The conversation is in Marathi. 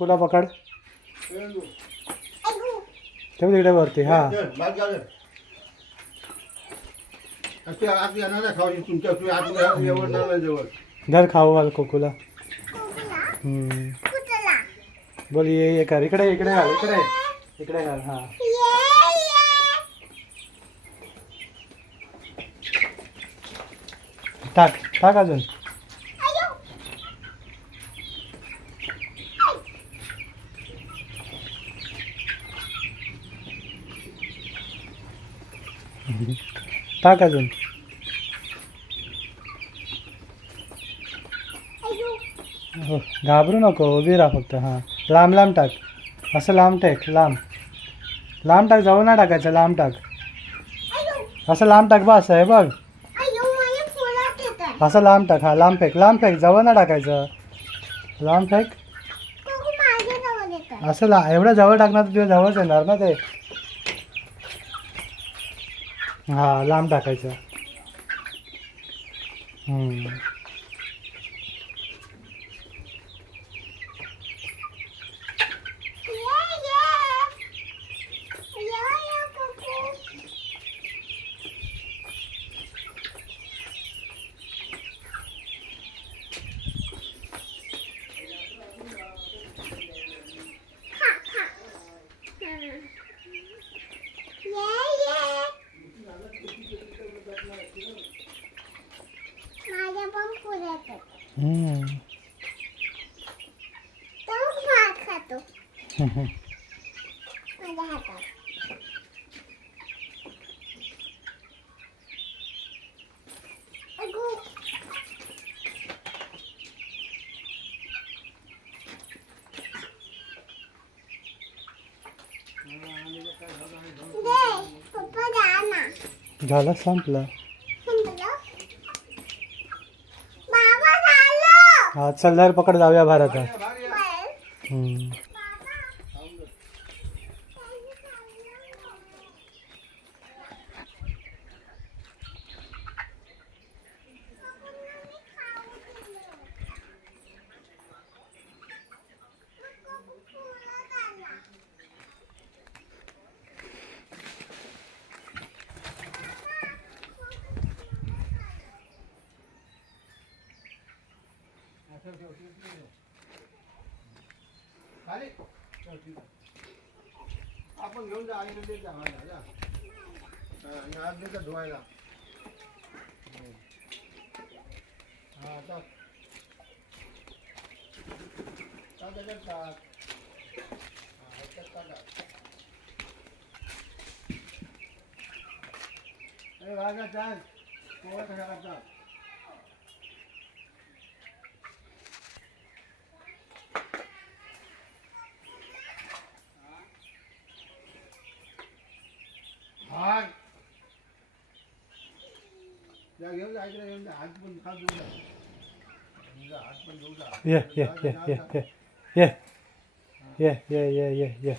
कुला पकड ठेव तिकडे वरती. हा धर खाऊ घाल कोकुला. बोल ये कर इकडे इकडे घाल इकडे इकडे घाल. हा टाक टाक अजून. टाक अजून. हो घाबरू नको उभी राहा फक्त. हां लांब लांब टाक. असं लांब टाक. लांब लांब टाक. जवळ ना टाकायचं. लांब टाक. असं लांब टाक. बा असं आहे बघ. असं लांब टाक. हा लांब फेक. लांब फेक. जवळ ना टाकायचं. लांब फेक. असं एवढं जवळ टाकणार तर तुझ्या जवळच येणार ना ते. हा लांब टाकायचं. झालं संपलं. हा चल जर पकड जाऊया भारत. आपण घेऊन जा आणि ते धुवायला. हा टाक टाक टाक टाक. अरे वागा चाल पोळा कसा करतात. ये ये ये ये ये ये ये ये ये ये ये